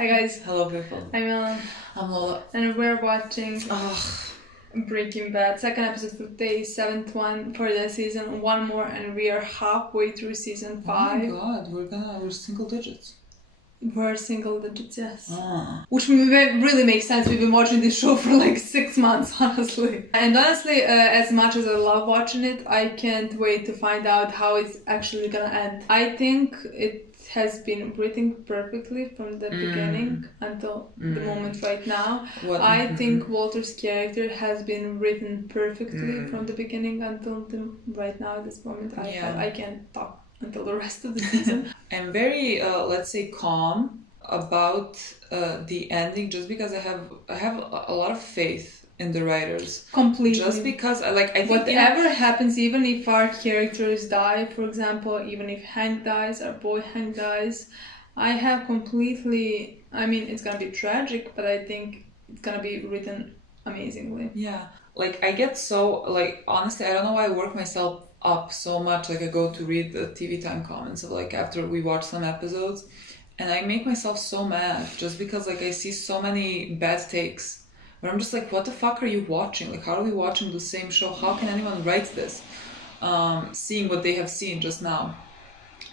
Hi guys, Hello people. I'm Milena, I'm Lola. and we're watching Ugh. Breaking Bad, second episode for today, seventh one for the season, one more, and we are halfway through season 5. Oh my god, we're single digits. We're single digits, yes. Ah. Which really makes sense. We've been watching this show for like 6 months, honestly. And honestly, as much as I love watching it, I can't wait to find out how it's actually gonna end. I think it has been written perfectly from the beginning until the moment right now. I think Walter's character has been written perfectly from the beginning until right now at this moment. I can't talk until the rest of the season. I'm very, let's say, calm about the ending, just because I have a lot of faith in the writers. Completely. Just because I think whatever happens, even if our characters die, for example, even if Hank dies, our boy Hank dies, I have completely. I mean, it's gonna be tragic, but I think it's gonna be written amazingly. Yeah, like I get so honestly, I don't know why I work myself up so much. Like I go to read the TV Time comments of after we watch some episodes, and I make myself so mad just because I see so many bad takes. But I'm just what the fuck are you watching? How are we watching the same show? How can anyone write this? Seeing what they have seen just now.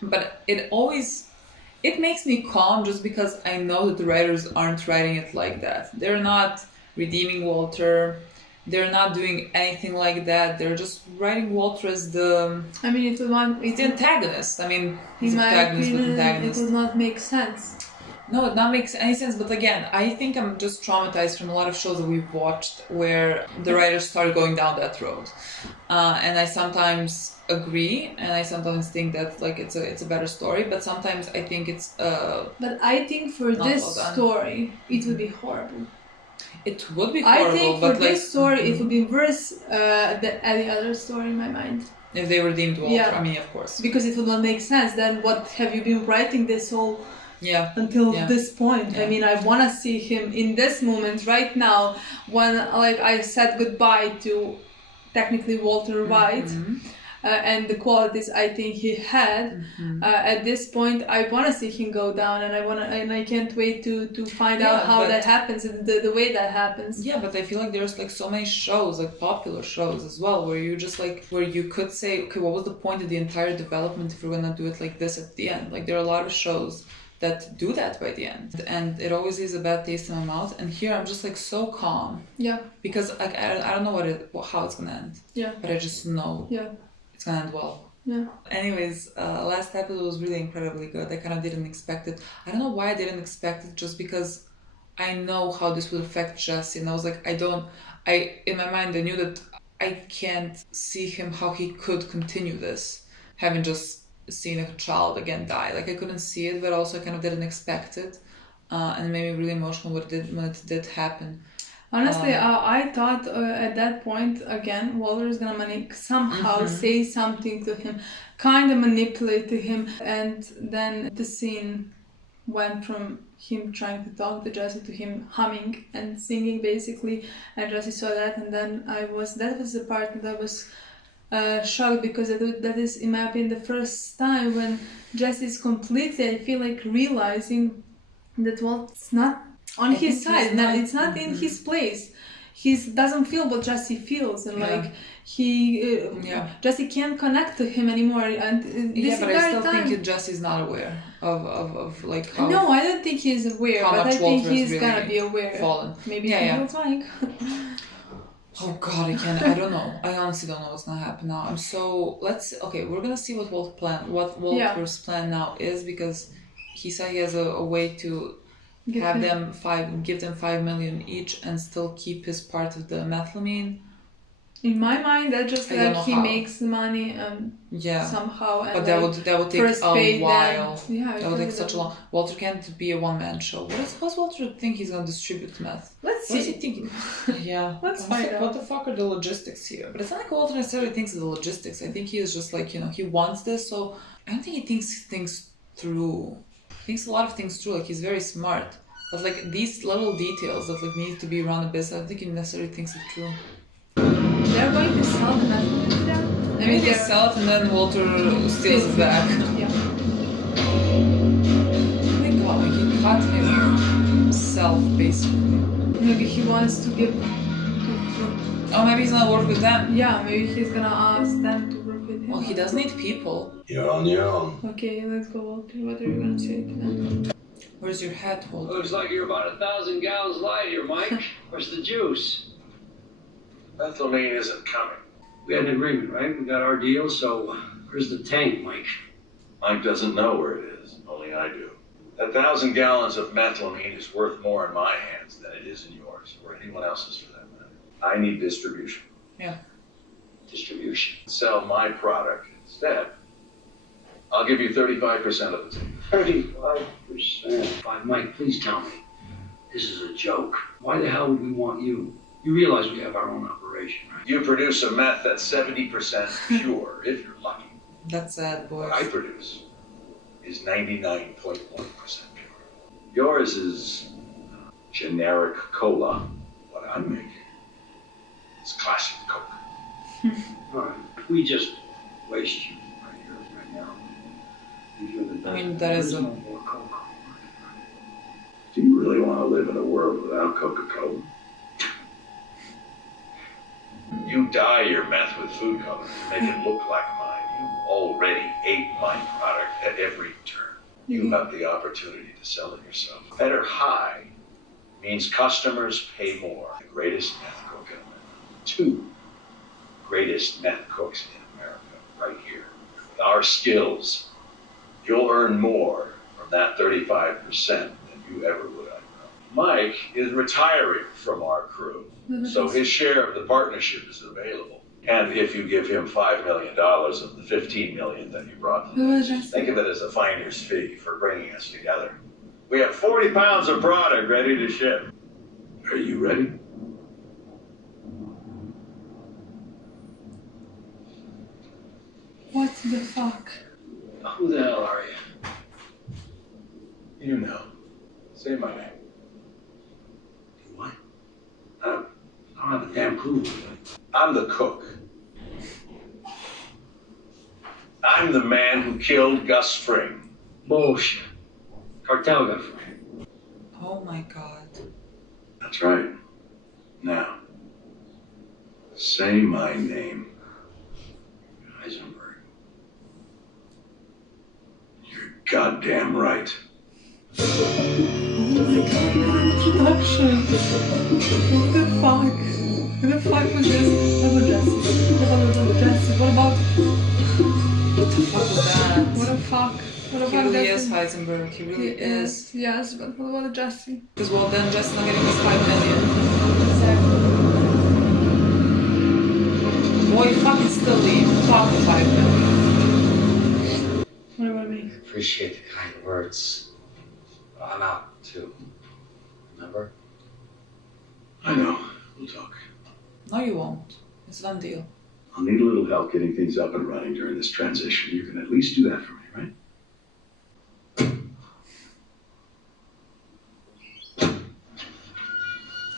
But it makes me calm just because I know that the writers aren't writing it like that. They're not redeeming Walter. They're not doing anything like that. They're just writing Walter as the... I mean, it's the antagonist. I mean, he's in the my protagonist, but opinion, antagonist. it would not make sense. No, it not makes any sense. But again, I think I'm just traumatized from a lot of shows that we've watched where the writers started going down that road, and I sometimes agree, and I sometimes think that it's a better story. But sometimes I think it's. But I think for this story, it would be horrible. It would be horrible. I think for this story, it would be worse than any other story in my mind. If they redeemed Walter, yeah. I mean, of course. Because it would not make sense. Then what have you been writing this whole... until this point. I mean, I want to see him in this moment right now when I said goodbye to technically Walter White and the qualities I think he had. At this point, I want to see him go down, and I can't wait to find out how that happens and the way that happens. Yeah, but I feel there's so many shows, popular shows as well, where you just where you could say, okay, what was the point of the entire development if we're gonna do it like this at the end? There are a lot of shows that do that by the end, and it always leaves a bad taste in my mouth. And here I'm just so calm. Yeah. Because I don't know how it's gonna end. Yeah. But I just know. Yeah. It's gonna end well. Yeah. Anyways, last episode was really incredibly good. I kind of didn't expect it. I don't know why I didn't expect it, just because I know how this would affect Jesse, and I was in my mind I knew that I can't see him how he could continue this, having just seen a child again die. I couldn't see it, but also I kind of didn't expect it, and it made me really emotional when it did happen. Honestly, I thought at that point again Walter is gonna somehow say something to him, kind of manipulate to him, and then the scene went from him trying to talk to Jesse to him humming and singing basically, and Jesse saw that, and then that was the part that I was shocked, because that is, in my opinion, the first time when Jesse is completely, I feel realizing that Walt's not on his side. Now it's not in his place. He doesn't feel what Jesse feels, and Jesse can't connect to him anymore. And but I still think Jesse's not aware of how. No, I don't think he's aware, but I think he's really gonna be aware. Fallen. Maybe he was like. Oh God, I don't know. I honestly don't know what's gonna happen now. We're gonna see what Walter's plan now is, because he said he has a way to give them $5 million each and still keep his part of the methylamine. In my mind, that just he makes the money somehow. And but that would take a while. That would take such a long. Walter can't be a one-man show. What's Walter think he's gonna distribute meth? Let's see. What is he thinking? Yeah. Let's find out. What the fuck are the logistics here? But it's not Walter necessarily thinks of the logistics. I think he is just he wants this, so I don't think he thinks things through. He thinks a lot of things through. He's very smart. But these little details that need to be around the business, I don't think he necessarily thinks it through. They're going to sell the methylamine to them? I mean, they sell it and then Walter steals it back. Yeah. Oh my God, he cut him. himself, basically. Maybe he wants to give. Oh, maybe he's gonna work with them. Yeah, maybe he's gonna ask them to work with him. Well, he does need people. You're on your own. Okay, let's go, Walter. What are you gonna say to them? Where's your hat, Walt? Looks like you're about 1,000 gallons light here, Mike. Where's the juice? Methylamine isn't coming. We had an agreement, right? We got our deal, so where's the tank, Mike? Mike doesn't know where it is. Only I do. 1,000 gallons of methylamine is worth more in my hands than it is in yours, or anyone else's for that matter. I need distribution. Distribution. Sell my product instead. I'll give you 35% of the take. 35%. Mike, please tell me. This is a joke. Why the hell would we want you? You realize we have our own operation, right? You produce a meth that's 70% pure, if you're lucky. That's sad, boys. What I produce is 99.1% pure. Yours is generic cola. What I'm making is classic Coke. All right. We just waste you right here, right now. I mean, that is a... No more Coke. Do you really want to live in a world without Coca-Cola? You dye your meth with food color to make it look like mine. You already ate my product at every turn. You have the opportunity to sell it yourself. Better high means customers pay more. The greatest meth cook in America. 2 greatest meth cooks in America, right here. With our skills, you'll earn more from that 35% than you ever would on your own. Mike is retiring from our crew, so his share of the partnership is available. And if you give him $5 million of the $15 million that you brought to the think of it as a finder's fee for bringing us together. We have 40 pounds of product ready to ship. Are you ready? What the fuck? Who the hell are you? You know. Say my name. What? I don't have a damn clue. I'm the cook. I'm the man who killed Gus Fring. Bullshit. Cartel got framed. Oh my god. That's right. Now, say my name. Heisenberg. You're goddamn right. Oh my god, introduction. What the fuck? What the fuck was this? What about Jesse? What about What the fuck was that? What the fuck? What He about really Jesse? is Heisenberg. He really is. Yes, but what about Jesse? Because well, then Jesse's not getting his 5 million. Exactly. Boy, fucking still leave. Fuck the 5 million. What about me? Appreciate the kind words. I'm out, too. Remember? I know. We'll talk. No, you won't. It's a done deal. I'll need a little help getting things up and running during this transition. You can at least do that for me, right?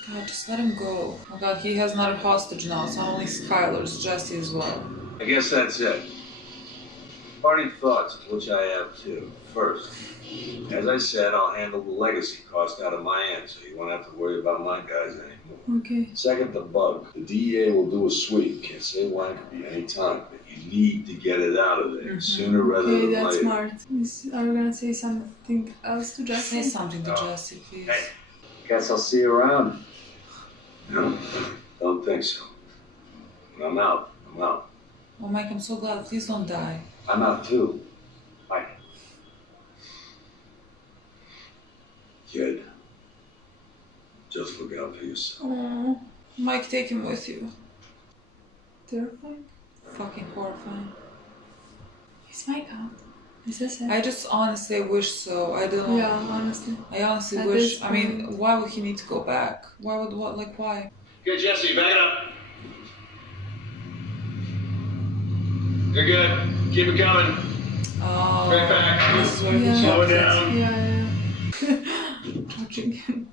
God, just let him go. Oh god, he has another hostage now. It's not only Skylar, it's Jesse as well. I guess that's it. Parting thoughts, which I have too. First, as I said, I'll handle the legacy cost out of my end, so you won't have to worry about my guys anymore. Okay. Second, the bug. The DEA will do a sweep. Can't say why, it could be any time, but you need to get it out of there sooner rather Okay, than that's later. smart. Are you gonna say something else to Jesse? Say something to Jesse, please. Hey. Guess I'll see you around. No, don't think so. When I'm out. I'm out. Oh Mike, I'm so glad. Please don't die. I'm out, too. Bye. Kid, just look out for yourself. Oh, Mike, take him with you. terrifying. Fucking horrifying. Is Mike out? Is this it? I just honestly wish so. I don't know. Yeah, honestly. I honestly At wish. this I mean, point- why would he need to go back? Why would what? Like why? Good, Jesse, back it up. You're good. Keep it coming. Oh, Right back. this is where he Yeah. Slow should. it down. Yeah. Touching him.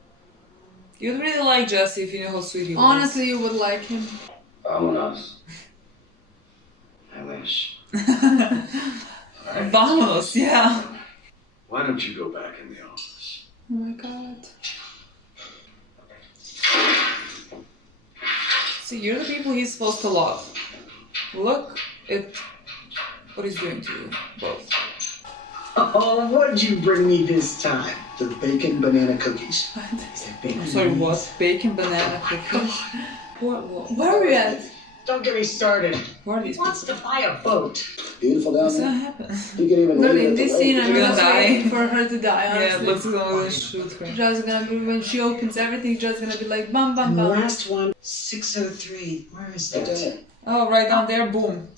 You'd really like Jesse if you knew how sweet he was. Honestly, you would like him. Vámonos. I wish. Vamonos, yeah. Why don't you go back in the office? Oh my god. See, you're the people he's supposed to love. Look at what he's doing to you, both. Oh, what'd you bring me this time? The bacon banana cookies. Is it bacon? I'm sorry, and what? beans? Bacon banana cookies? Where are we at? Don't get me started. Where are these Who wants to buy a boat? Beautiful down What's there. gonna happen? You can even Literally, leave it in at the this lake. scene, I'm You're just gonna waiting die. for her to die, Yeah, honestly. looks gonna shoot her. Just gonna be, when she opens everything, just gonna be like bam, bam, And the bam. last one, 603. Where is Right that? there. Oh, right down there, boom.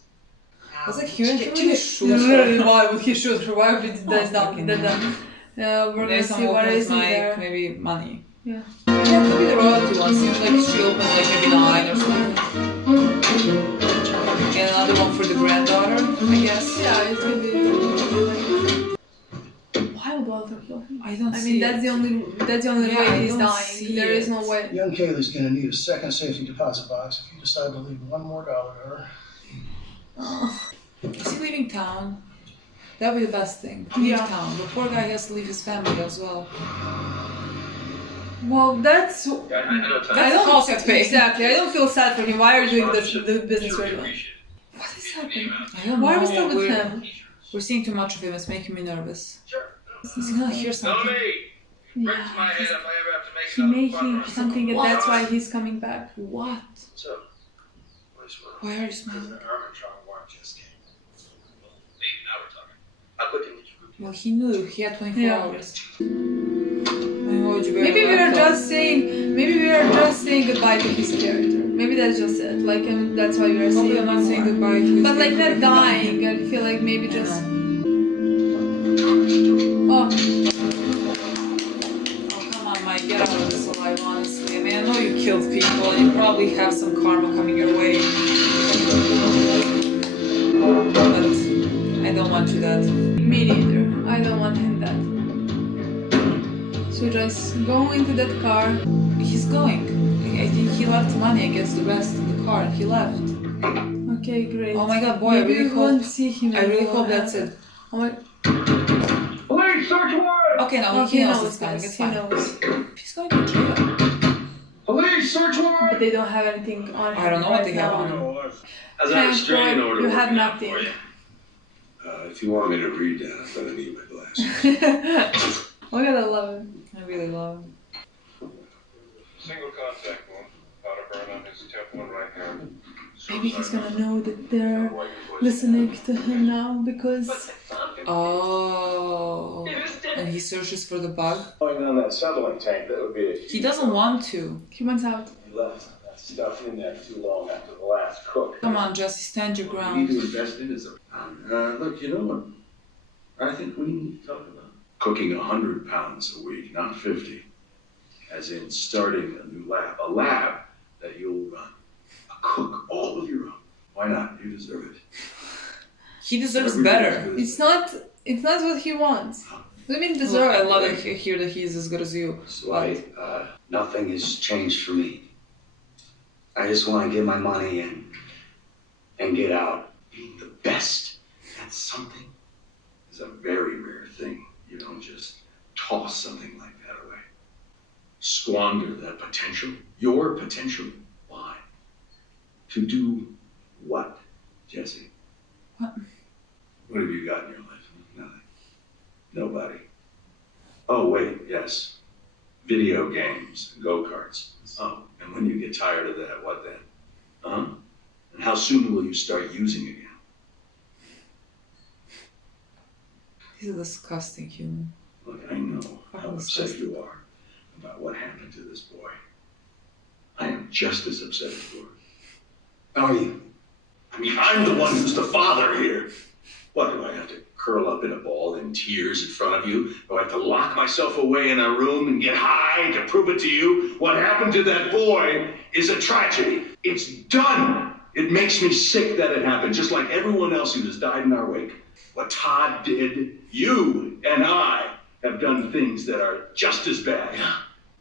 I was like, he Get didn't to really it. shoot Literally, her. why would he shoot her? Why would he that's done? fucking They're hell. done. We're gonna Maybe see some what opens is in mic, there. maybe money. Yeah. Yeah, could be the royalty one. Seems like she opened like maybe 9 or something. And another one for the granddaughter, I guess. Yeah, it's gonna be like. Why would Walter kill him? I don't I see mean, that's the only Yeah, I way he's don't dying. see There is it. no way. Young Kaylee's gonna need a second safety deposit box if you decide to leave $1 more to her. Is he leaving town? That would be the best thing. Leave Yeah. town. The poor guy has to leave his family as well. Well, that's. I know That's the cost you have to pay. Exactly. I don't feel sad for him. Why are you doing the business right now? What is happening? I don't Why know. are we still with we're, him? We're seeing too much of him. It's making me nervous. Sure. He's gonna hear something. Yeah. my head if I ever have to make He may hear something, and What? that's why he's coming back. What? So, Why are you smiling? Armstrong warrant just came. Now we're talking. How quickly would you Well, he knew. He had 24 Yeah. hours. I mean, what would you Maybe we are laptop? just saying. Maybe we are just saying goodbye to his character. Maybe that's just it. Like, and that's why we are Probably saying. I'm not saying more. goodbye to his But like character. not dying. I feel like maybe I just. know. Oh, Oh, come on, Mike, get out of this alive, honestly. I mean, I know you killed people and you probably have some karma coming your way. But I don't want you dead. me neither. I don't want him dead. So just go into that car. He's going. I think he left money against the rest in the car and he left. Okay, great. Oh my god, boy, Maybe I really we won't hope. see him. I really anymore. hope that's it. Oh my. Police, search warrant! Okay, no, Okay, he knows it's guys. coming. It's He fine. knows. He's going to jail. Police, search But warrant! they don't have anything on him I don't know what they have now. on him. How's that Hank, restraining boy, order you have working out nothing. for you? If you want me to read that, I'm gonna need my glasses. Oh my god, I love him. I really love him. Single contact wound, powder burn on his temple and right hand. Maybe he's gonna know that they're listening to him now because. Oh. And he searches for the bug. Going on that settling tank, that would be a He doesn't want to. He wants out. You left that stuff in there too long after the last cook. Come on, Jesse, stand your What we ground. need to invest in is look, you know what I think we need to talk about? Cooking 100 pounds a week, not 50. As in starting a new lab. A lab that you'll run. A cook all of your own. Why not? You deserve it. He deserves Everybody's better. good. It's not what he wants. What do you mean Look, deserve? I love it hear that he's as good as you. Dwight, nothing has changed for me. I just want to get my money in and get out. Being the best at something is a very rare thing. You don't just toss something like that away. Squander that potential. Your potential. Why? To do what, Jesse? What? What have you got in your life? Nothing. Nobody. Oh, wait, yes. Video games, go-karts. Oh, and when you get tired of that, what then? Huh? And how soon will you start using again? He's a disgusting human. Look, I know how Fucking upset disgusting. you are about what happened to this boy. I am just as upset as you are. Are you? I mean, I'm the one who's the father here. What, do I have to curl up in a ball in tears in front of you? Do I have to lock myself away in a room and get high to prove it to you? What happened to that boy is a tragedy. It's done. It makes me sick that it happened, just like everyone else who has died in our wake. What Todd did, you and I have done things that are just as bad.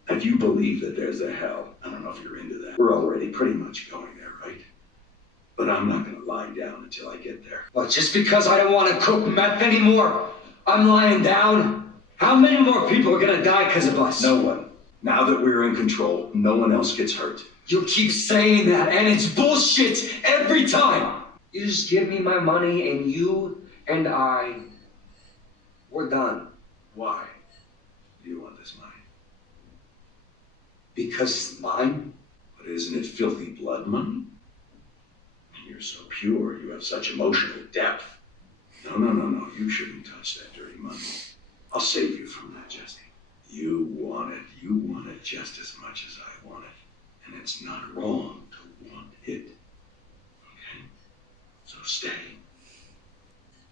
And you believe that there's a hell. I don't know if you're into that. We're already pretty much going there, right? But I'm not gonna lie down until I get there. Well, just because I don't want to cook meth anymore, I'm lying down. How many more people are gonna die because of us? No one. Now that we're in control, no one else gets hurt. You keep saying that, and it's bullshit every time. You just give me my money, and you and we're done. Why do you want this money? Because it's mine. But isn't it filthy blood money? You're so pure, you have such emotional depth. No, you shouldn't touch that dirty money. I'll save you from that, Jesse. You want it just as much as I want it. And it's not wrong to want it. Okay? So stay.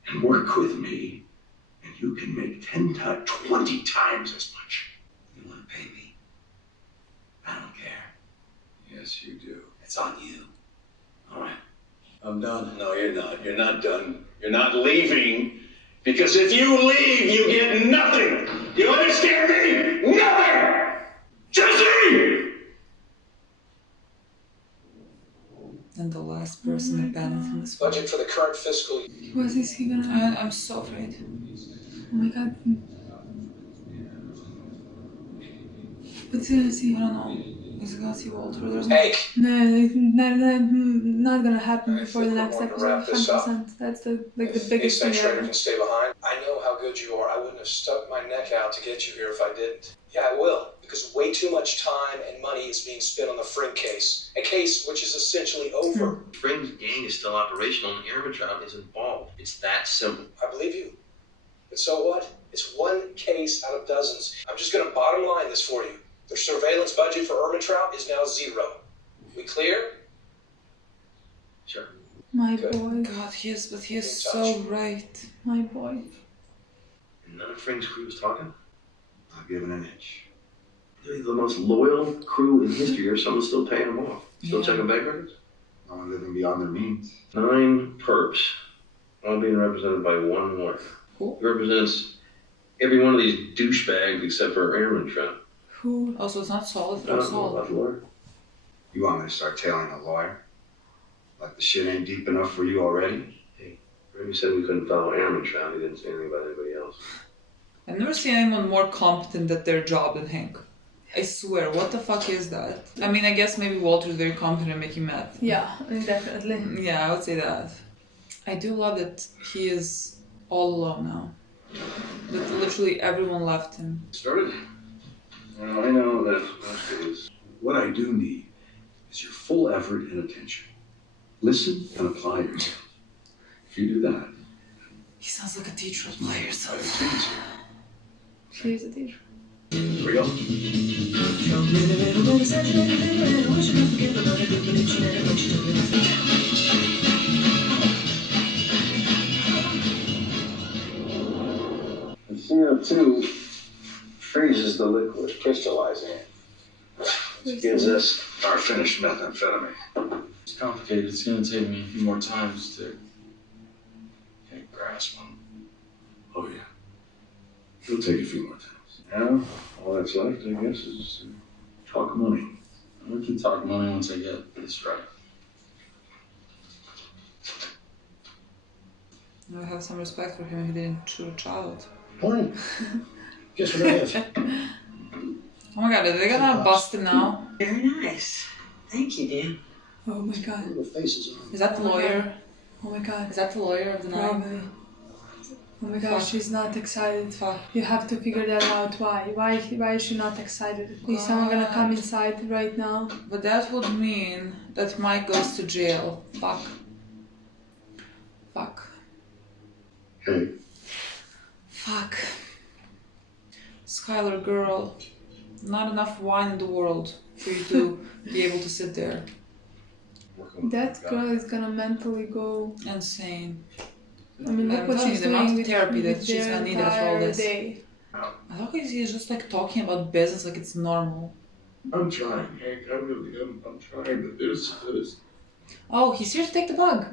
And work with me, and you can make 10 times, 20 times as much. You want to pay me? I don't care. Yes, you do. It's on you. All right. I'm done. No, you're not. You're not done. You're not leaving. Because if you leave, you get nothing. You understand me? Nothing! Jesse! And the last person abandoned him is Budget for the current fiscal year. What is he gonna... I'm so afraid. Oh my god. What's he gonna see? I don't know. Is he gonna see Walter? There's Hey, No, not gonna happen I before think the we're next going to episode. wrap this up. 100%. That's the if the biggest thing East Trader ever. can stay behind, I know how good you are. I wouldn't have stuck my neck out to get you here if I didn't. Yeah, I will, because way too much time and money is being spent on the Frink case, a case which is essentially over. Frink's gang is still operational and Ehrmantraut is involved. It's that simple. I believe you. But so what? It's one case out of dozens. I'm just going to bottom line this for you. Their surveillance budget for Ehrmantraut is now 0. We clear? Sure. My Good. boy. God, he is In so touch. right. My boy. And none of Frink's crew is talking? Not giving an inch. They're the most loyal crew in history, or someone's still paying them off. Still Yeah. checking bank records? No one living beyond their means. 9 perps, all being represented by one lawyer. Who? He represents every one of these douchebags except for Ehrmantraut. Who? Also, it's not Saul, it's I not don't know Saul. about the lawyer. You want me to start tailing a lawyer? Like the shit ain't deep enough for you already? Remy said we couldn't follow Ehrmantraut. He didn't say anything about anybody else. I've never seen anyone more competent at their job than Hank. I swear, what the fuck is that? I mean, I guess maybe Walter's very competent at making meth. Yeah, definitely. Yeah, I would say that. I do love that he is all alone now. That literally everyone left him. Started? Well, I know that most days. What I do need is your full effort and attention. Listen and apply yourself. If you do that, He sounds like a teacher apply yourself. it's easier. She's a teacher. Here we go. The CO2 freezes the liquid, crystallizing it. This gives us our finished methamphetamine. It's complicated. It's going to take me a few more times to get a grasp on Oh, yeah. It'll take a few more times. Now, all that's left, I guess, is talk money. it. We can talk money once I get this right. I have some respect for him. He didn't shoot a child. Morning. Guess what I have? Oh my god, are they gonna bust him now? Very nice. Thank you, Dan. Oh my god. Little faces on. Is that the lawyer? Oh my god. Is that the lawyer of the night? Probably. Oh my god, Fuck. she's not excited. Fuck. You have to figure that out. Why? Why is she not excited? Is someone gonna come inside right now? But that would mean that Mike goes to jail. Fuck. Fuck. Hey, Fuck. Skylar, girl. Not enough wine in the world for you to be able to sit there. That girl is gonna mentally go. Insane. I mean, look I'm what telling she's you, the amount doing of therapy with that she's their gonna need after all entire this. day. I thought he's just like talking about business like it's normal. I'm trying, Hank. I really am. I'm trying, but there's. Oh, he's here to take the bug.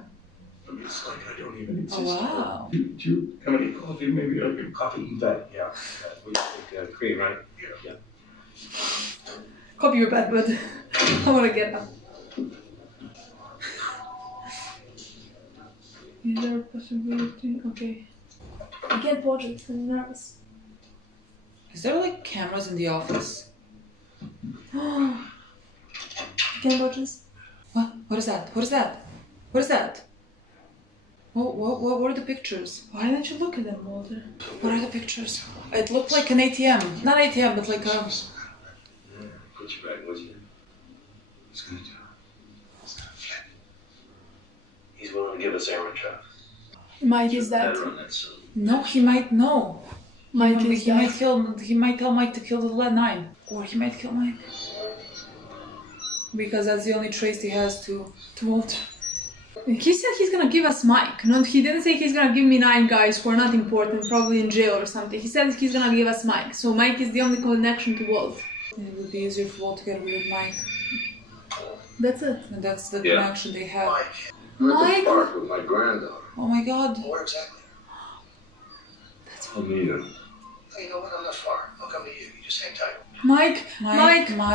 I mean, it's like I don't even exist. Oh, wow. Do you have any coffee? Maybe I can. Coffee, you bet. Yeah. We take cream, right? Yeah. Copy your bed, but I wanna get up. Is there a possibility? Okay. I can't watch it, I'm nervous. Is there like cameras in the office? Can you watch this? What? What is that? What is that? What is that? What are the pictures? Why didn't you look at them, Walter? What are the pictures? It looked like an ATM. Not ATM, but like a... Put you back, would you? What's gonna do? He's gonna flip. He's willing to give us air trap. Mike is dead. Better on that son. No, he might know. Mike is He dead. might kill. He might tell Mike to kill the lead 9, or he might kill Mike because that's the only trace he has to Walt. He said he's gonna give us Mike. No, he didn't say he's gonna give me 9 guys who are not important, probably in jail or something. He said he's gonna give us Mike. So Mike is the only connection to Walt. It would be easier for Walt to get rid of Mike. That's it. And that's the Yeah. connection they have. Mike. Mike? I'm at the park with my granddaughter. Oh my god. Where exactly? That's Almeida. You know what? I'm not far. I'll come to you. You just hang tight. Mike,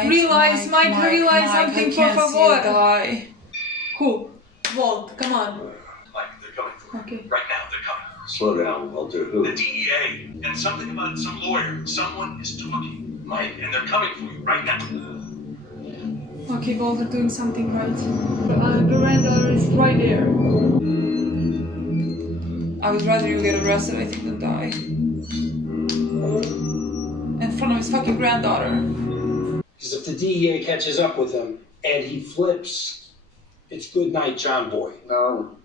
realize, Mike, realize something, por favor. Die. Who? Walt, come on. Mike, they're coming for you. Okay. Right now, they're coming. Slow down, Walter. Who? The DEA. And something about some lawyer. Someone is talking. Mike, and they're coming for you right now. Okay, Walt, they're doing something right. The granddaughter is right there. I would rather you get arrested, I think, than die. In front of his fucking granddaughter. Because if the DEA catches up with him and he flips, it's good night, John Boy. No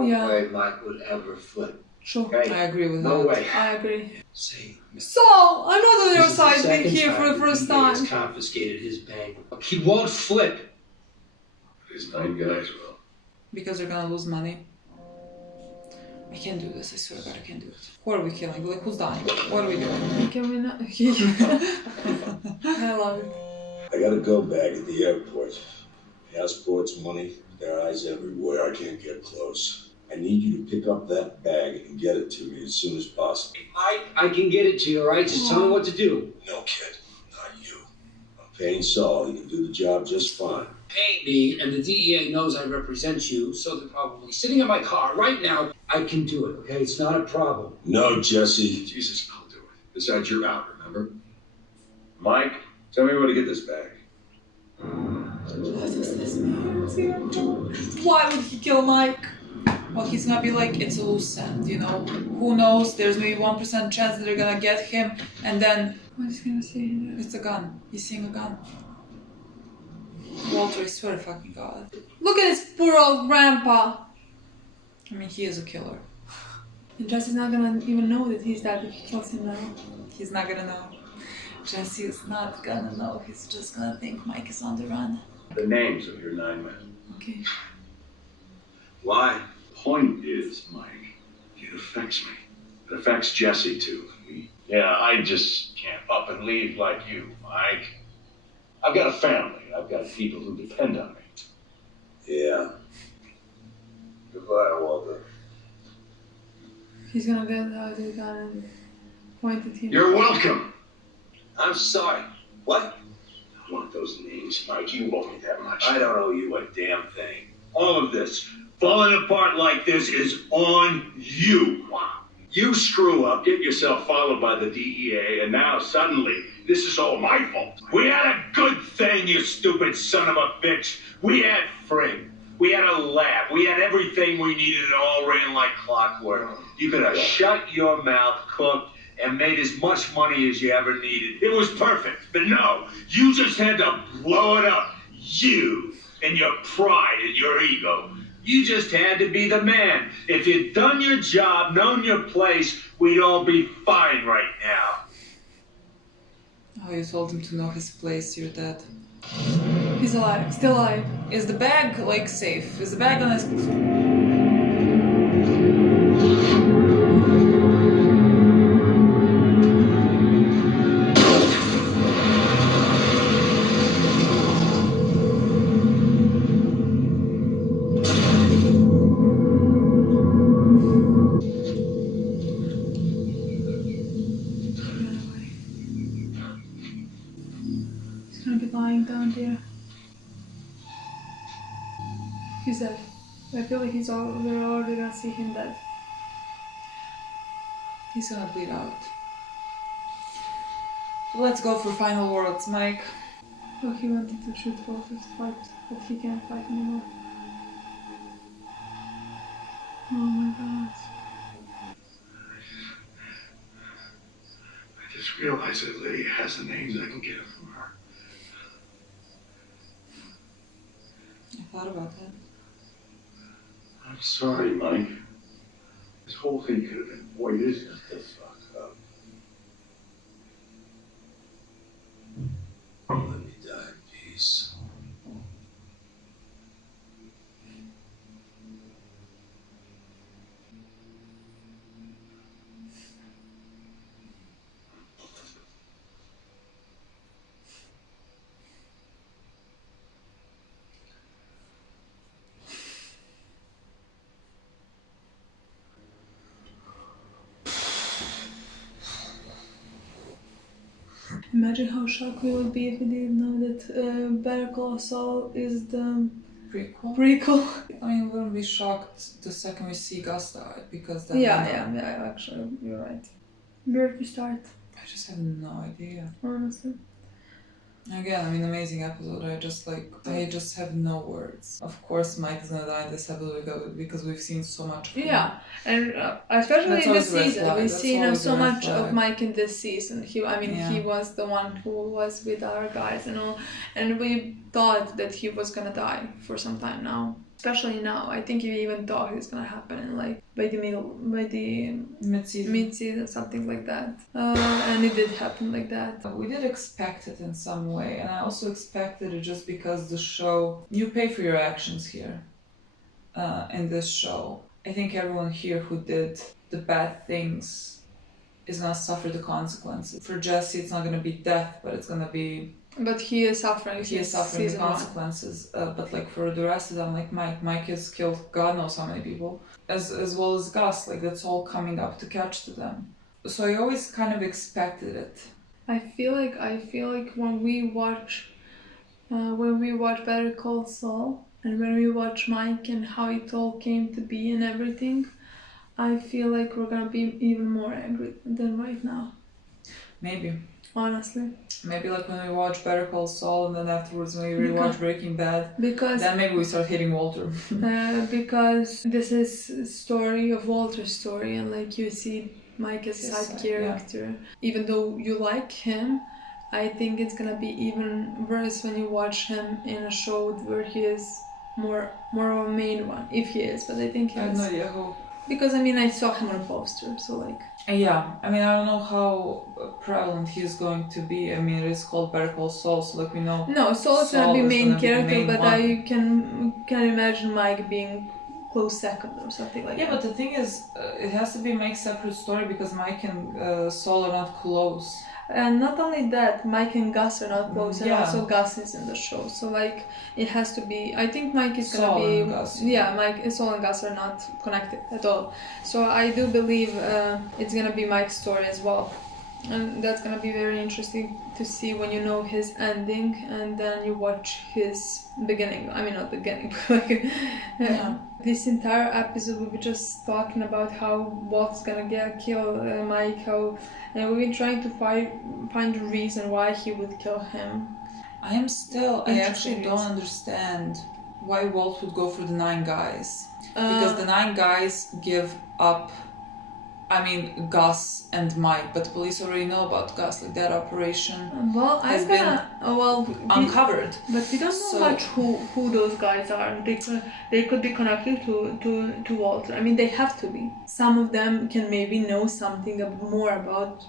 Yeah. way Mike would ever flip. Sure. Okay? I agree with No that. way. I agree. See, So, I'm not on your this is the side, being second here for the time first the DEA has time. confiscated his bank. He won't flip. His 9 guys will. Because they're gonna lose money. I can't do this, I swear to God, I can't do it. Who are we killing? Like, who's dying? What are we doing? Can we not? I love it. I got a go bag at the airport. Passports, money, their eyes everywhere. I can't get close. I need you to pick up that bag and get it to me as soon as possible. I can get it to you, all right? Just tell me what to do. No, kid, not you. I'm paying Saul. He can do the job just fine. Pay me, and the DEA knows I represent you, so they're probably sitting in my car right now. I can do it, okay? It's not a problem. No, Jesse. Jesus, I'll do it. Besides, you're out, remember? Mike, tell me where to get this bag. What does this mean? Why would he kill Mike? Well, he's gonna be like, it's a loose end, you know? Who knows? There's maybe 1% chance that they're gonna get him, and then What is he gonna say? it's a gun. He's seeing a gun. Walter, I swear to fucking God. Look at his poor old grandpa. I mean, he is a killer. And Jesse's not gonna even know that he's dead if he kills him now. He's not gonna know. Jesse is not gonna know. He's just gonna think Mike is on the run. The names of your 9 men. Okay. Why? Point is, Mike, it affects me. It affects Jesse, too. Yeah, I just can't up and leave like you, Mike. I've got a family. I've got people who depend on me. Yeah. Goodbye, Walter. He's gonna get out the gun and point at him. You're welcome. I'm sorry. What? I want those names, Mike. You owe me that much. I don't owe you a damn thing. All of this, falling apart like this, is on you. You screw up, get yourself followed by the DEA, and now suddenly this is all my fault. We had a good thing, you stupid son of a bitch. We had Frig. We had a lab. We had everything we needed. It all ran like clockwork. You could have shut your mouth, cooked, and made as much money as you ever needed. It was perfect. But no, you just had to blow it up. You and your pride and your ego. You just had to be the man. If you'd done your job, known your place, we'd all be fine right now. Oh, you told him to know his place, you're dead. He's alive, still alive. Is the bag, like, safe? Is the bag on his... He's gonna be lying down there. He's dead. I feel like we're already gonna see him dead. He's gonna bleed out. Let's go for final words, Mike. Oh, he wanted to shoot Walter to fight, but he can't fight anymore. Oh my god. I just realized that Lydia has the names. I can get it from her. I thought about that. I'm sorry, Mike. This whole thing could have been avoided. Shut the fuck up. Let me die in peace. Imagine how shocked we would be if we didn't know that Better Call Saul is the prequel. I mean, we wouldn't be shocked the second we see Gus die, because then Yeah, actually, you're right. Where to start? I just have no idea. Honestly. Again, I mean, amazing episode. I just have no words. Of course, Mike is gonna die in this episode because we've seen so much of him. Yeah, and especially That's in this always a red season, flag. we've That's seen always so a red much of flag. Mike in this season. He was the one who was with our guys and all, and we thought that he was gonna die for some time now. Especially now, I think we even thought it was gonna happen in by the mid-season, something like that. And it did happen like that. We did expect it in some way, and I also expected it just because the show, you pay for your actions here. In this show, I think everyone here who did the bad things is gonna suffer the consequences. For Jesse, it's not gonna be death, but it's gonna be. But he is suffering. He is suffering the consequences. But for the rest of them, Mike has killed God knows how many people, as well as Gus. That's all coming up to catch to them. So I always kind of expected it. I feel like when we watch Better Call Saul and when we watch Mike and how it all came to be and everything, I feel like we're gonna be even more angry than right now. Maybe. Honestly. Maybe when we watch Better Call Saul and then afterwards when we rewatch Breaking Bad, then maybe we start hating Walter. Because this is a story of Walter's story, and you see Mike as a side character. Yeah. Even though you like him, I think it's gonna be even worse when you watch him in a show where he is more of a main one, if he is. But I think he is. I have no idea who. Because I saw him on a poster, so Yeah, I don't know how prevalent he's going to be. It is called Better Call Saul, so we know. No, Saul is gonna be main character, but one. I can imagine Mike being close second or something like that. Yeah, but the thing is, it has to be Mike's separate story because Mike and Saul are not close. And not only that, Mike and Gus are not close, and also Gus is in the show. So it has to be. I think Mike is gonna Saul be. And Gus. Yeah, Saul and Gus are not connected at all. So I do believe it's gonna be Mike's story as well, and that's gonna be very interesting to see when you know his ending and then you watch his beginning. Not beginning, but this entire episode we'll be just talking about how Walt's gonna kill Mike, and we've been trying to find a reason why he would kill him. I actually don't understand why Walt would go for the 9 guys. Because the 9 guys give up, Gus and Mike, but police already know about Gus, that operation has been uncovered. But we don't know much who those guys are. They could be connected to Walter. They have to be. Some of them can maybe know something more about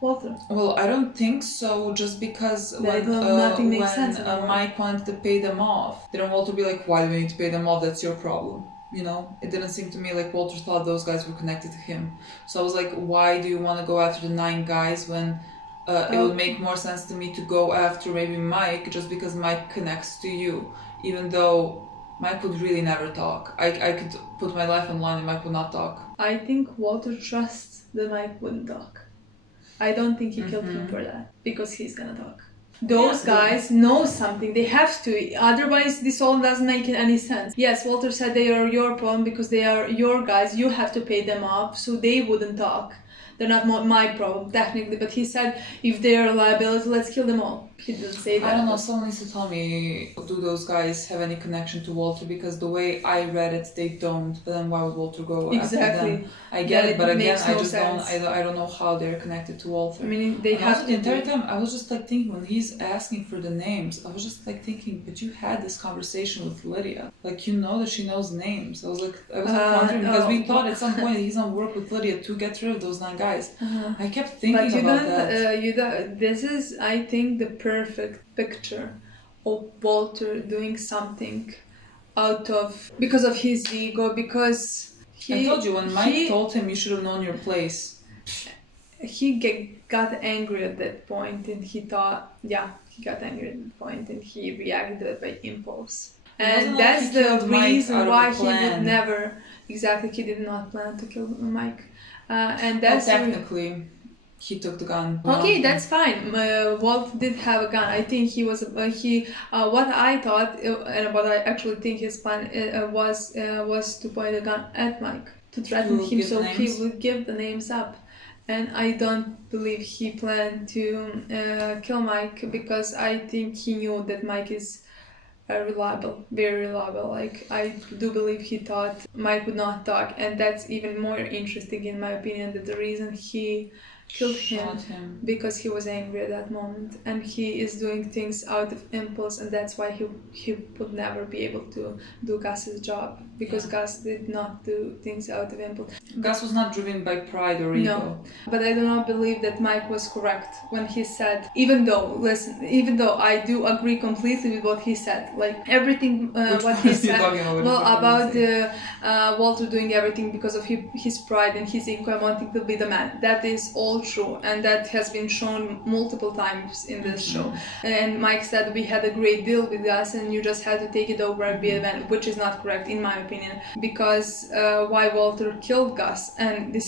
Walter. Well, I don't think so, just because nothing makes sense Mike wanted to pay them off, didn't Walter be like, why do we need to pay them off? That's your problem. It didn't seem to me like Walter thought those guys were connected to him. So I was like, why do you want to go after the 9 guys when it would make more sense to me to go after maybe Mike just because Mike connects to you, even though Mike would really never talk. I could put my life on line and Mike would not talk. I think Walter trusts that Mike wouldn't talk. I don't think he killed him for that, because he's gonna talk. Those guys know something, they have to, otherwise this all doesn't make any sense. Yes, Walter said they are your problem because they are your guys, you have to pay them off, so they wouldn't talk. They're not my problem, technically, but he said if they are a liability, let's kill them all. He didn't say that. I don't know, someone needs to tell me, do those guys have any connection to Walter? Because the way I read it, they don't. But then why would Walter go after them? I get it, but again, I just don't. I don't know how they're connected to Walter. I mean, they have also, the entire time, I was just like thinking, when he's asking for the names, I was just like thinking, but you had this conversation with Lydia. Like, you know that she knows names. I was wondering, because we thought at some point he's on work with Lydia to get rid of those 9 guys. I kept thinking about that. This is, I think, the perfect picture of Walter doing something because of his ego, because I told you, when Mike told him you should have known your place. He got angry at that point, and he thought, he got angry at that point, and he reacted by impulse. And that's the reason why he would never, he did not plan to kill Mike. And that's technically, he took the gun. Okay, that's fine. Walt did have a gun. I think he was what I thought and what I actually think his plan was to point a gun at Mike to threaten him, so he would give the names up. And I don't believe he planned to kill Mike, because I think he knew that Mike is reliable, very reliable. Like, I do believe he thought Mike would not talk, and that's even more interesting in my opinion, that the reason he killed him because he was angry at that moment, and he is doing things out of impulse, and that's why he would never be able to do Gus's job, because Gus did not do things out of impulse. Gus was not driven by pride or ego. No, but I do not believe that Mike was correct when he said, even though I do agree completely with what he said, like everything what he said, about Walter doing everything because of his pride and his ego and wanting to be the man. That is all true, and that has been shown multiple times in this show. And Mike said, we had a great deal with Gus and you just had to take it over and be a man, which is not correct in my opinion, because why Walter killed Gus and he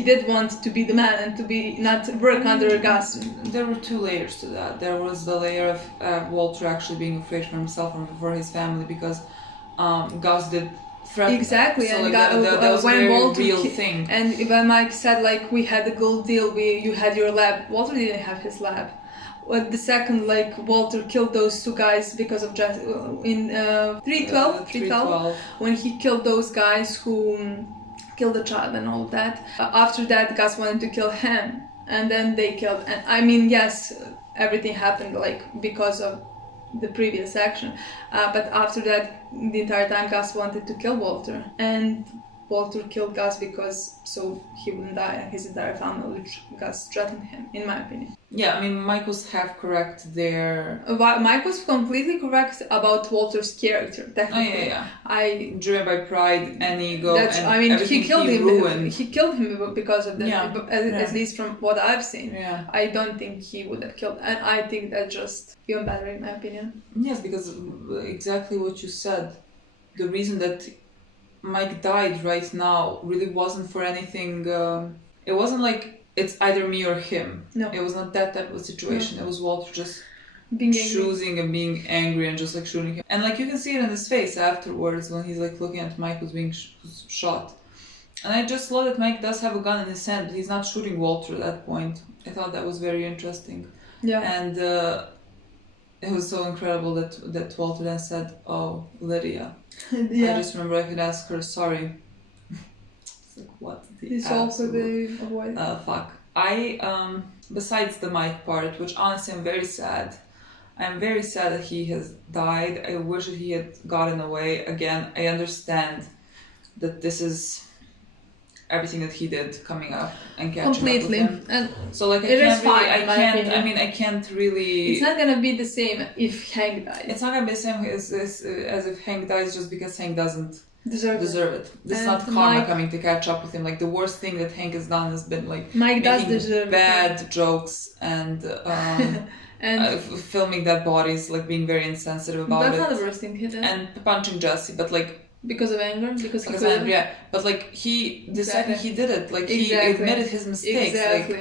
did want to be the man and to be not work under Gus. There were 2 layers to that. There was the layer of Walter actually being afraid for himself and for his family, because Gus did threaten. Exactly, so, and that was when a very Walter real thing. And when Mike said, like, we had a good deal, you had your lab, Walter didn't have his lab. The second, like, Walter killed those 2 guys because of just in 312, when he killed those guys who killed the child and all that. After that, Gus wanted to kill him, and then they killed. And I mean, yes, everything happened like because of the previous action, but after that, the entire time Gus wanted to kill Walter, and Walter killed Gus because so he wouldn't die and his entire family, which Gus threatened him, in my opinion. Yeah, I mean, Mike was half correct there. Mike was completely correct about Walter's character, technically. Driven by pride and ego, he killed him. Ruined. He killed him because of that, at least from what I've seen. Yeah. I don't think he would have killed, and I think that's just even better in my opinion. Yes, because exactly what you said, the reason that Mike died right now really wasn't for anything. It wasn't like it's either me or him. No. It was not that type of situation. No. It was Walter just being choosing and being angry and just like shooting him. And like you can see it in his face afterwards when he's like looking at Mike who's being shot. And I just love that Mike does have a gun in his hand, but he's not shooting Walter at that point. I thought that was very interesting. Yeah. And it was so incredible that Walter then said, "Oh, Lydia." Yeah. I just remember I could ask her, sorry. It's like, what? It's also the avoid. Fuck. Besides the Mike part, which honestly I'm very sad. I'm very sad that he has died. I wish that he had gotten away. Again, I understand that this is everything that he did coming up and catching completely. Up with him. And so like I can't really. It's not gonna be the same if Hank dies. It's not gonna be the same as if Hank dies just because Hank doesn't deserve it. This is not karma coming to catch up with him. Like the worst thing that Hank has done has been like Mike does making deserve bad jokes and filming dead bodies, like being very insensitive about that's it. That's not the worst thing he did. And punching Jesse, but like. Because of anger? Because of anger, yeah. But like the second he did it, like he admitted his mistakes.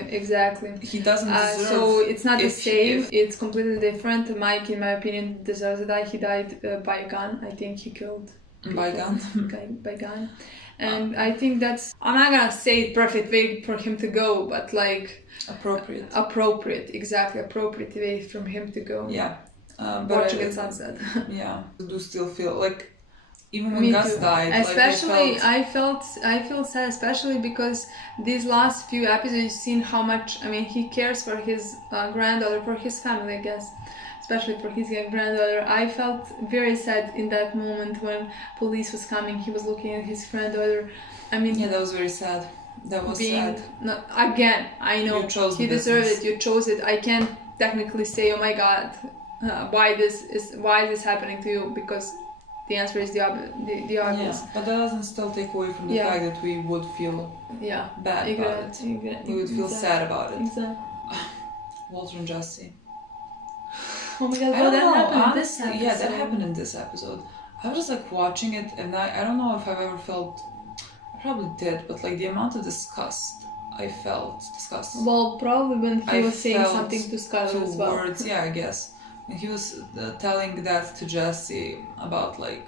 Exactly. He doesn't deserve. So it's not the same. It's completely different. Mike, in my opinion, deserves to die. He died by a gun. I think he killed people. By gun. By gun. And I think that's, I'm not gonna say perfect way for him to go, but like appropriate, exactly, appropriate way from him to go. Yeah. But watching at sunset. Yeah, I do still feel like even when Gus died, especially like I felt sad, especially because these last few episodes you've seen how much, I mean, he cares for his granddaughter, for his family, I guess, especially for his young granddaughter. I felt very sad in that moment when police was coming. He was looking at his granddaughter. I mean, yeah, that was very sad. That was sad. No, again, I know he deserved it. You chose it. I can't technically say, oh my God, why is this happening to you? Because the answer is the obvious. Yeah, but that doesn't still take away from the fact that we would feel bad about it. We would feel sad about it. Exactly. Walter and Jesse. Oh my God, well, that happened in this episode. Yeah, that happened in this episode. I was just like watching it, and I don't know if I've ever felt. I probably did, but like the amount of disgust I felt. Well, probably when he was saying something to Skylar as well. Words, yeah, I guess. And he was telling that to Jesse about like.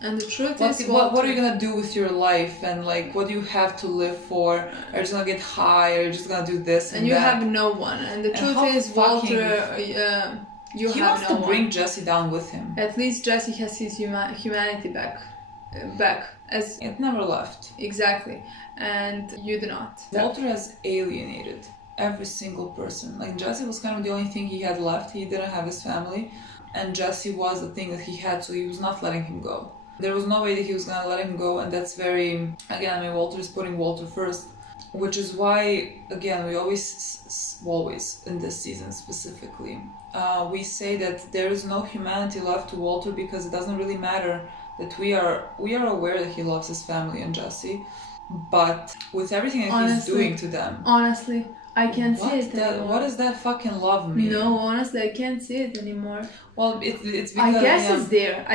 And the truth is, what are you gonna do with your life, and like what do you have to live for? Are you just gonna get high? Are you just gonna do this and you that? have no one. And the truth is, Walter, you he have wants no to bring one. Jesse down with him. At least Jesse has his humanity back, as it never left. Exactly, and you do not. Walter has alienated every single person. Like Jesse was kind of the only thing he had left. He didn't have his family, and Jesse was the thing that he had, so he was not letting him go. There was no way that he was gonna let him go, and that's very, again, I mean, Walter is putting Walter first, which is why, again, we always in this season specifically, we say that there is no humanity left to Walter, because it doesn't really matter that we are aware that he loves his family and Jesse, but with everything that he's doing to them. Honestly, I can't see it anymore. What does that fucking love mean? No, honestly, I can't see it anymore. Well, it's because I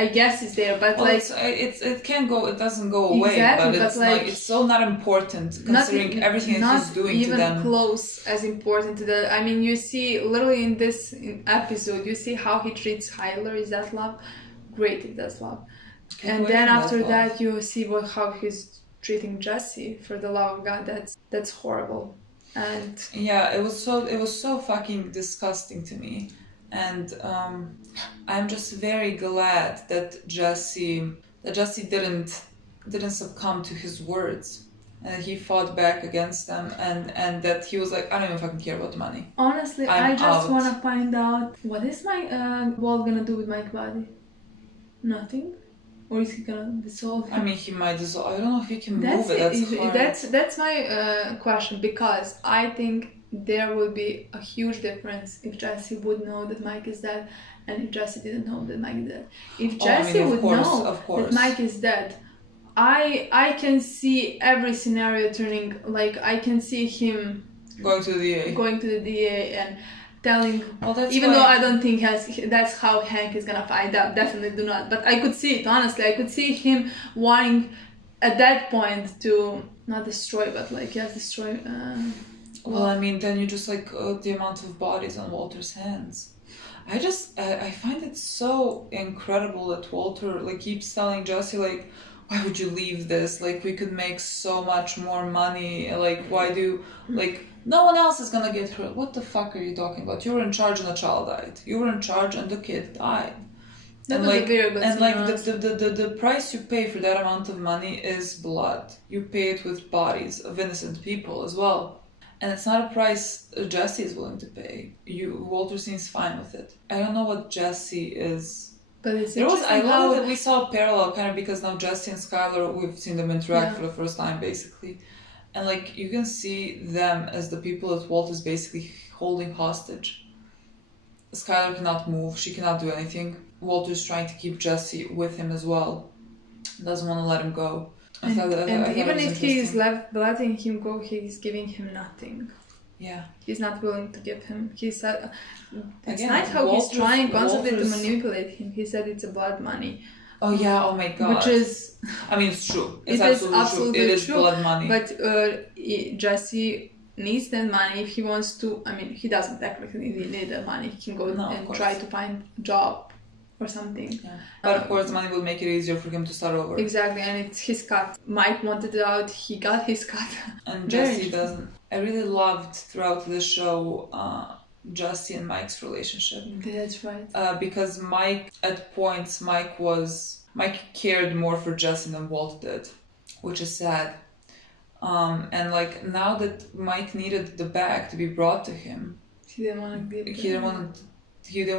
guess it's there, but well, like it can't go. It doesn't go away. Exactly, but it's like it's so not important considering everything that he's doing to them. Not even close as important to that. I mean, you see literally in this episode, you see how he treats Hyler. Is that love? Great, if that's love. And then after that, you see how he's treating Jesse. For the love of God, that's horrible. And yeah, it was so fucking disgusting to me, and I'm just very glad that Jesse didn't succumb to his words, and that he fought back against them, and that he was like, I don't even fucking care about the money. Honestly, I just want to find out what is my Walt gonna do with Mike's body. Nothing. Or is he gonna dissolve? I mean, he might dissolve. I don't know if he can move it. That's my question, because I think there will be a huge difference if Jesse would know that Mike is dead, and if Jesse didn't know that Mike is dead. If Jesse would know that Mike is dead, I can see every scenario turning, like I can see him going to the DA and telling, even though I don't think that's how Hank is gonna find out, definitely do not, but I could see it, honestly. I could see him wanting at that point to not destroy, but like destroy. Well, I mean, then you just like the amount of bodies on Walter's hands. I find it so incredible that Walter like keeps telling Jesse like, why would you leave this? Like, we could make so much more money. Like, why do like no one else is gonna get hurt? What the fuck are you talking about? You were in charge and a child died. You were in charge and the kid died. That was a very good and like the price you pay for that amount of money is blood. You pay it with bodies of innocent people as well. And it's not a price Jesse is willing to pay. Walter seems fine with it. I don't know what Jesse is. But it's I love that we saw a parallel kind of, because now Jesse and Skylar, we've seen them interact for the first time basically. And like you can see them as the people that Walt is basically holding hostage. Skylar cannot move, she cannot do anything. Walter is trying to keep Jesse with him as well. Doesn't want to let him go. And even if he is letting him go, he's giving him nothing. Yeah. He's not willing to give him. He said, it's nice how he's trying constantly to manipulate him. He said it's a blood money. Oh yeah, oh my god. Which is... I mean, it's true. It's absolutely true. It is blood money. But Jesse needs that money if he wants to... I mean, he doesn't technically need that money. He can go and try to find a job or something. Yeah. But of course, the money will make it easier for him to start over. Exactly, and it's his cut. Mike wanted it out, he got his cut. And Jesse doesn't. I really loved throughout the show Jesse and Mike's relationship. That's right. Because Mike, at points, Mike cared more for Jesse than Walt did, which is sad. And like now that Mike needed the bag to be brought to him, he didn't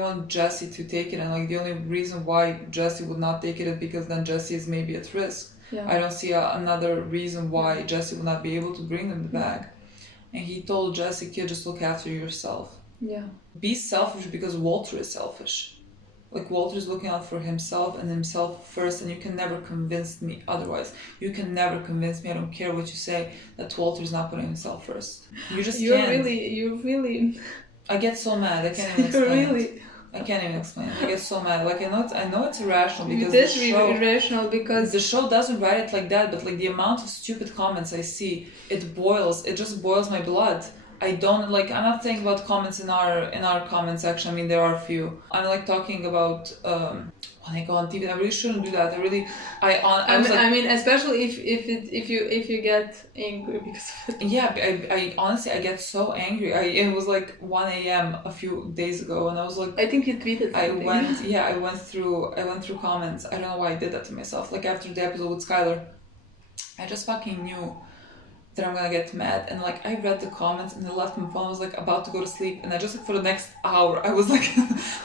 want Jesse to take it, and like the only reason why Jesse would not take it is because then Jesse is maybe at risk. Yeah. I don't see another reason why Jesse would not be able to bring them the bag. And he told Jesse, kid, just look after yourself. Yeah. Be selfish because Walter is selfish. Like Walter is looking out for himself and himself first, and you can never convince me otherwise. You can never convince me, I don't care what you say, that Walter is not putting himself first. You just can't. You're really... I get so mad, I can't even explain it. I can't even explain it. I get so mad. Like I know it's irrational because it is really irrational because the show doesn't write it like that, but like the amount of stupid comments I see, it just boils my blood. I'm not saying about comments in our comment section. I mean, there are a few. I'm like talking about when I go on TV. I really shouldn't do that. I mean, especially if you get angry because of it. Yeah, I honestly I get so angry. It was like 1 a.m. a few days ago, and I was like, I think you tweeted something. I went through comments. I don't know why I did that to myself. Like after the episode with Skylar, I just fucking knew that I'm gonna get mad, and like I read the comments and I left my phone. I was like about to go to sleep, and I just like for the next hour I was like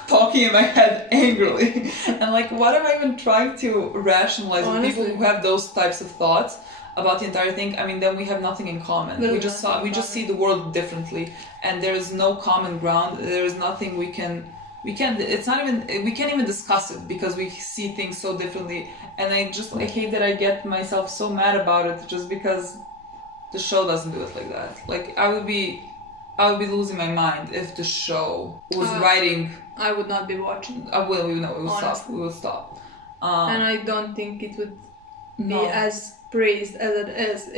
talking in my head angrily, and like what am I even trying to rationalize with people who have those types of thoughts about the entire thing? I mean, then we have nothing in common. We just see the world differently, and there is no common ground. There is nothing we can't even discuss it because we see things so differently. And I hate that I get myself so mad about it just because the show doesn't do it like that. Like I would be losing my mind if the show was writing. I would not be watching. We would stop. And I don't think it would be as praised as it is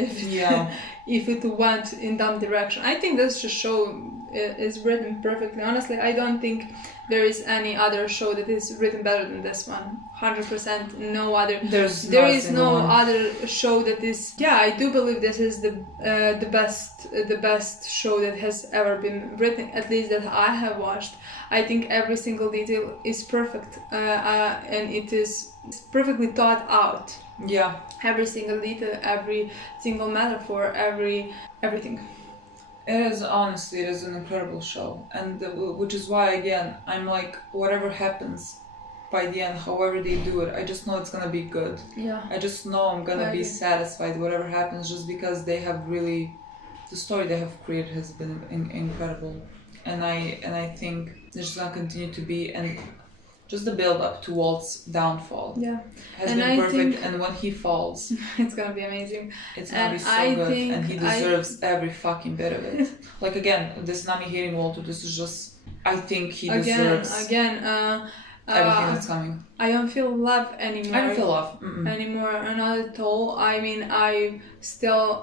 if it went in that direction. I think this show is written perfectly. Honestly, I don't think there is any other show that is written better than this one. 100%, no other. There is no other show that is. Yeah, I do believe this is the best show that has ever been written. At least that I have watched. I think every single detail is perfect, and it is perfectly thought out. Yeah. Every single detail, every single metaphor, everything. It is an incredible show, and which is why again I'm like, whatever happens by the end, however they do it, I just know it's gonna be good. Yeah. I just know I'm gonna be satisfied whatever happens, just because they have really, the story they have created has been incredible, and I think it's just gonna continue to be, and just the build up to Walt's downfall has been perfect, and when he falls, it's gonna be amazing. It's gonna be so good, and he deserves every fucking bit of it. Like again, this is not me hating Walter. This is just, I think he deserves everything that's coming. I don't feel love anymore. I don't feel love anymore, not at all. I mean, I'm still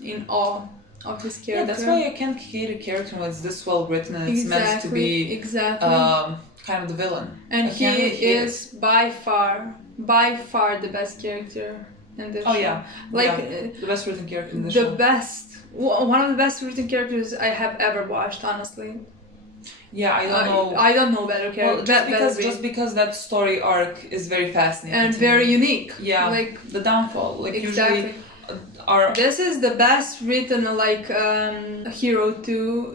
in awe of his character. Yeah, that's why I can't hate a character when it's this well written and it's meant to be kind of the villain. And he is by far the best character in this show. Yeah, the best written character in the show. One of the best written characters I have ever watched, honestly. Yeah, I don't know better character. Well, just because that story arc is very fascinating and very unique. Yeah, like the downfall. Like exactly. This is the best written hero to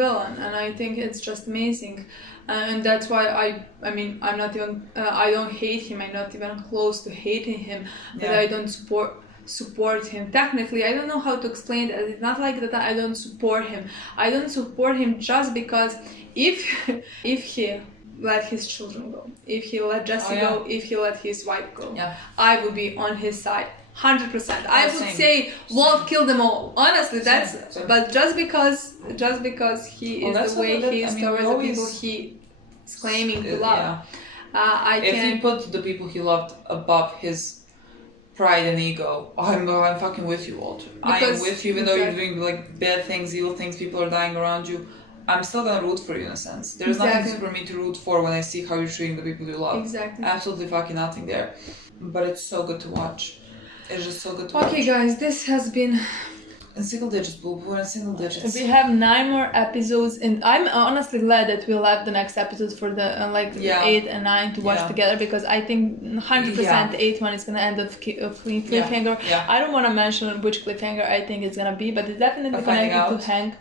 villain, and I think it's just amazing, and that's why I mean I'm not even I don't hate him. I'm not even close to hating him, but I don't support him. Technically, I don't know how to explain that. It's not like that I don't support him. I don't support him just because if he let his children go, if he let Jesse go, if he let his wife go, I would be on his side. 100%. I would say Walt killed them all. Honestly, that's. But just because he is the way he is towards the people he is claiming to love, if he put the people he loved above his pride and ego, I'm fucking with you, Walter. I am with you, even though you're doing like bad things, evil things, people are dying around you. I'm still gonna root for you in a sense. There's nothing for me to root for when I see how you're treating the people you love. Exactly. Absolutely fucking nothing there. But it's so good to watch. It's just so good to watch. Okay, guys, this has been... In single digits, Boo. We're in single digits. We have 9 more episodes, and I'm honestly glad that we'll have the next episodes for the 8 and 9 to watch together, because I think 100% 8 one is gonna end with cliffhanger. Yeah. I don't want to mention which cliffhanger I think it's gonna be, but it's definitely connected to Hank.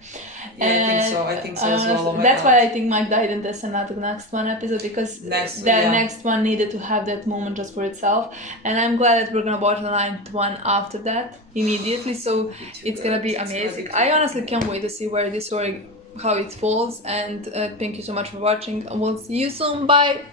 I think so as well. That's why I think Mike died in this and not the next one episode, because next one needed to have that moment just for itself. And I'm glad that we're gonna watch the 9th one after that immediately, so it's gonna be amazing. I honestly can't wait to see where this story, how it falls, and thank you so much for watching. We'll see you soon. Bye.